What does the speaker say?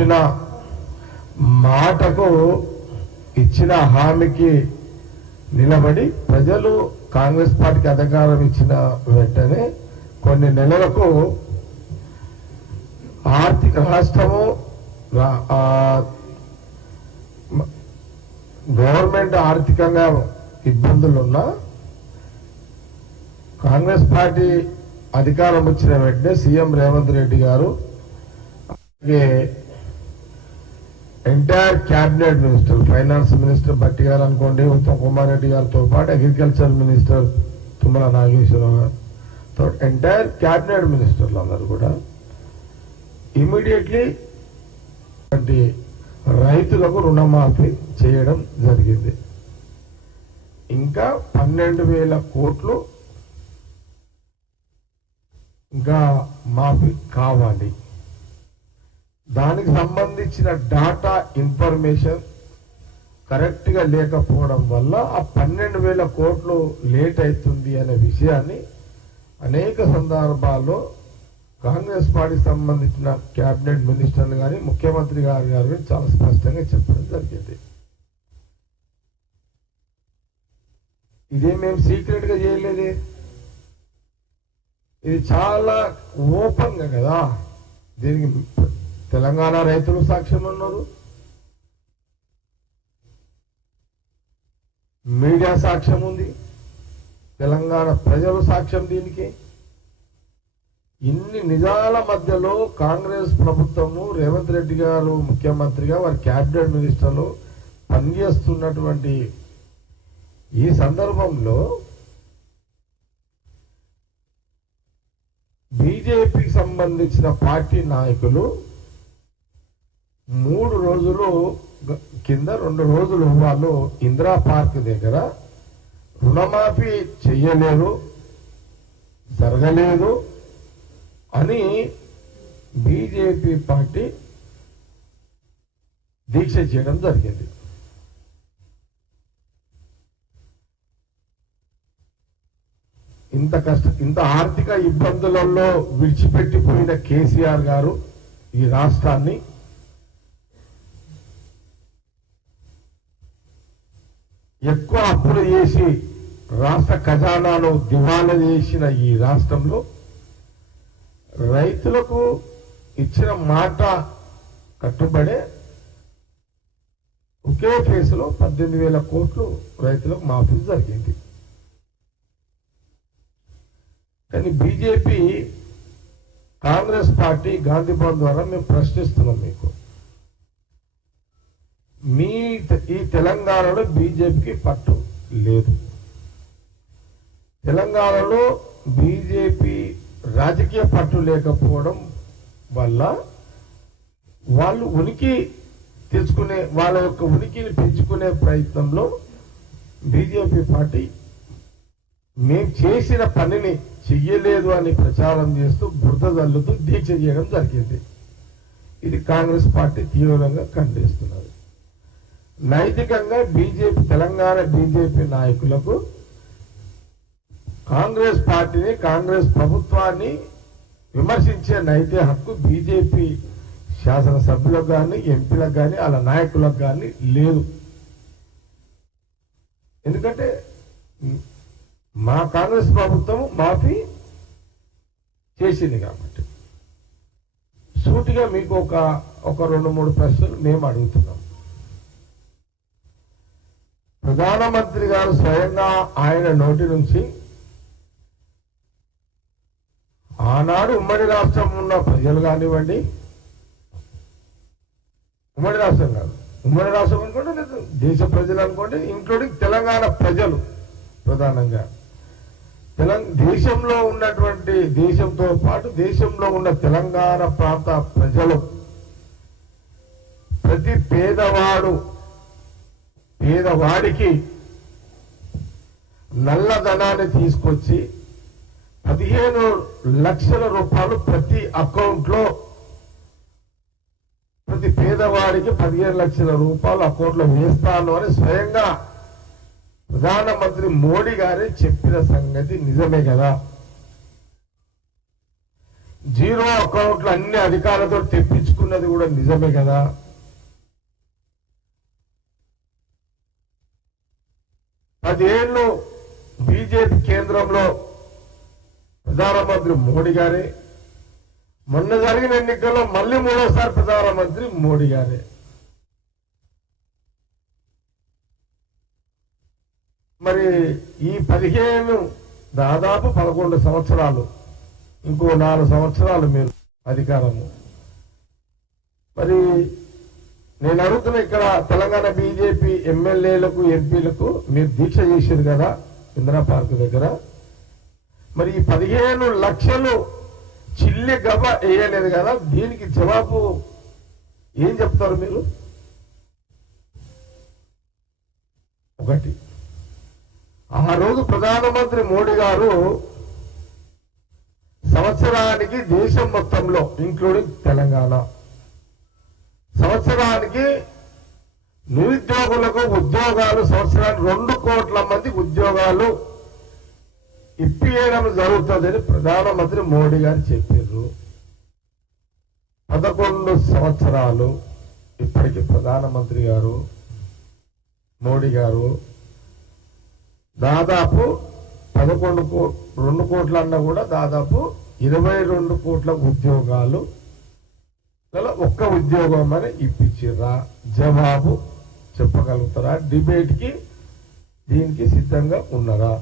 చెప్పిన మాటకు ఇచ్చిన హామీకి నిలబడి ప్రజలు కాంగ్రెస్ పార్టీకి అధికారం ఇచ్చిన వెంటనే కొన్ని నెలలకు ఆర్థిక రాష్ట్రము గవర్నమెంట్ ఆర్థికంగా ఇబ్బందులున్నా కాంగ్రెస్ పార్టీ అధికారం వచ్చిన వెంటనే సీఎం రేవంత్ రెడ్డి గారు అలాగే entire cabinet minister, finance minister Bhatti గారు అనుకోండి, ఉత్తమ్ కుమార్ రెడ్డి గారితో పాటు అగ్రికల్చర్ మినిస్టర్ తుమ్మల నాగేశ్వరరావు గారితో ఎంటైర్ క్యాబినెట్ మినిస్టర్లు అందరూ కూడా ఇమీడియట్లీ రైతులకు రుణమాఫీ చేయడం జరిగింది. ఇంకా 12,000 కోట్లు ఇంకా మాఫీ కావాలి. దానికి సంబంధించిన డాటా ఇన్ఫర్మేషన్ కరెక్ట్ గా లేకపోవడం వల్ల ఆ 12,000 కోట్లు లేట్ అవుతుంది అనే విషయాన్ని అనేక సందర్భాల్లో కాంగ్రెస్ పార్టీకి సంబంధించిన క్యాబినెట్ మినిస్టర్లు కానీ ముఖ్యమంత్రి గారు చాలా స్పష్టంగా చెప్పడం జరిగింది. ఇదే మేము సీక్రెట్ గా చేయలేదే, ఇది చాలా ఓపెన్ గా కదా. దీనికి తెలంగాణ రైతులు సాక్ష్యం ఉన్నారు, మీడియా సాక్ష్యం ఉంది, తెలంగాణ ప్రజలు సాక్ష్యం. దీనికి ఇన్ని నిజాల మధ్యలో కాంగ్రెస్ ప్రభుత్వము రేవంత్ రెడ్డి గారు ముఖ్యమంత్రిగా వారి క్యాబినెట్ మినిస్టర్లు పనిచేస్తున్నటువంటి ఈ సందర్భంలో బీజేపీకి సంబంధించిన పార్టీ నాయకులు 3 రోజులు కింద 2 రోజులు వాళ్ళు ఇందిరా పార్క్ దగ్గర రుణమాఫీ చెయ్యలేరు, జరగలేదు అని బీజేపీ పార్టీ దీక్ష చేయడం జరిగింది. ఇంత ఆర్థిక ఇబ్బందులలో విడిచిపెట్టిపోయిన కేసీఆర్ గారు ఈ రాష్ట్రాన్ని ఎక్కువ అప్పులు చేసి రాష్ట్ర ఖజానాను దివాలా చేసిన ఈ రాష్ట్రంలో రైతులకు ఇచ్చిన మాట కట్టుబడే ఒకే ఫేజ్లో 18,000 కోట్లు రైతులకు మాఫీ జరిగింది. కానీ బీజేపీ కాంగ్రెస్ పార్టీ గాంధీ భవన్ ద్వారా మేము ప్రశ్నిస్తున్నాం, మీ ఈ తెలంగాణలో బీజేపీకి పట్టు లేదు. తెలంగాణలో బీజేపీ రాజకీయ పట్టు లేకపోవడం వల్ల వాళ్ళు ఉనికి తెచ్చుకునే వాళ్ళ యొక్క ఉనికిని పెంచుకునే ప్రయత్నంలో బీజేపీ పార్టీ మేము చేసిన పనిని చెయ్యలేదు అని ప్రచారం చేస్తూ బురద జల్లుతూ దీక్ష చేయడం జరిగింది. ఇది కాంగ్రెస్ పార్టీ తీవ్రంగా ఖండిస్తున్నది. నైతికంగా తెలంగాణ బీజేపీ నాయకులకు కాంగ్రెస్ పార్టీని, కాంగ్రెస్ ప్రభుత్వాన్ని విమర్శించే నైతిక హక్కు బీజేపీ శాసనసభ్యులకు కానీ, ఎంపీలకు కానీ, వాళ్ళ నాయకులకు కానీ లేదు. ఎందుకంటే మా కాంగ్రెస్ ప్రభుత్వం మాఫీ చేసింది కాబట్టి. సూటిగా మీకు ఒక 2-3 ప్రశ్నలు మేము అడుగుతున్నాం. ప్రధానమంత్రి గారు స్వయంగా ఆయన నోటి నుంచి ఆనాడు ఉమ్మడి రాష్ట్రం ఉన్న ప్రజలు కానివ్వండి, ఉమ్మడి రాష్ట్రం కాదు, ఉమ్మడి రాష్ట్రం అనుకోండి, లేదా దేశ ప్రజలు అనుకోండి, ఇంక్లూడింగ్ తెలంగాణ ప్రజలు ప్రధానంగా దేశంలో ఉన్నటువంటి, దేశంతో పాటు దేశంలో ఉన్న తెలంగాణ ప్రాంత ప్రజలు ప్రతి పేదవాడికి నల్లధనాన్ని తీసుకొచ్చి 15 లక్షల రూపాయలు ప్రతి అకౌంట్లో, ప్రతి పేదవాడికి 15 లక్షల రూపాయలు అకౌంట్లో వేస్తాను అని స్వయంగా ప్రధానమంత్రి మోడీ గారే చెప్పిన సంగతి నిజమే కదా. జీరో అకౌంట్లు అన్ని అధికారులతో తెప్పించుకున్నది కూడా నిజమే కదా. పదేళ్ళు బీజేపీ కేంద్రంలో ప్రధానమంత్రి మోడీ గారే, మొన్న జరిగిన ఎన్నికల్లో మళ్ళీ మూడోసారి ప్రధానమంత్రి మోడీ గారే. మరి ఈ 15 దాదాపు 11 సంవత్సరాలు, ఇంకో 4 సంవత్సరాలు మీరు అధికారము. మరి నేను అడుగుతున్న ఇక్కడ తెలంగాణ బీజేపీ ఎమ్మెల్యేలకు ఎంపీలకు మీరు దీక్ష చేశారు కదా ఇందిరా పార్క్ దగ్గర. మరి ఈ 15 లక్షలు చిల్లి గబ వేయలేదు కదా, దీనికి జవాబు ఏం చెప్తారు మీరు? ఒకటి, ఆ రోజు ప్రధానమంత్రి మోడీ గారు సంవత్సరానికి దేశం మొత్తంలో ఇంక్లూడింగ్ తెలంగాణ సంవత్సరానికి నిరుద్యోగులకు ఉద్యోగాలు, సంవత్సరానికి 2 కోట్ల మంది ఉద్యోగాలు ఇప్పియడం జరుగుతుందని ప్రధానమంత్రి మోడీ గారు చెప్పారు. 11 సంవత్సరాలు ఇప్పటికి ప్రధానమంత్రి గారు మోడీ గారు దాదాపు 2 కోట్ల అన్నా కూడా దాదాపు 22 కోట్ల ఉద్యోగాలు గల ఒక్క ఉద్యోగం అని ఇప్పించారా? జవాబు చెప్పగలుగుతారా? డిబేట్ కి దీనికి సిద్ధంగా ఉన్నారా?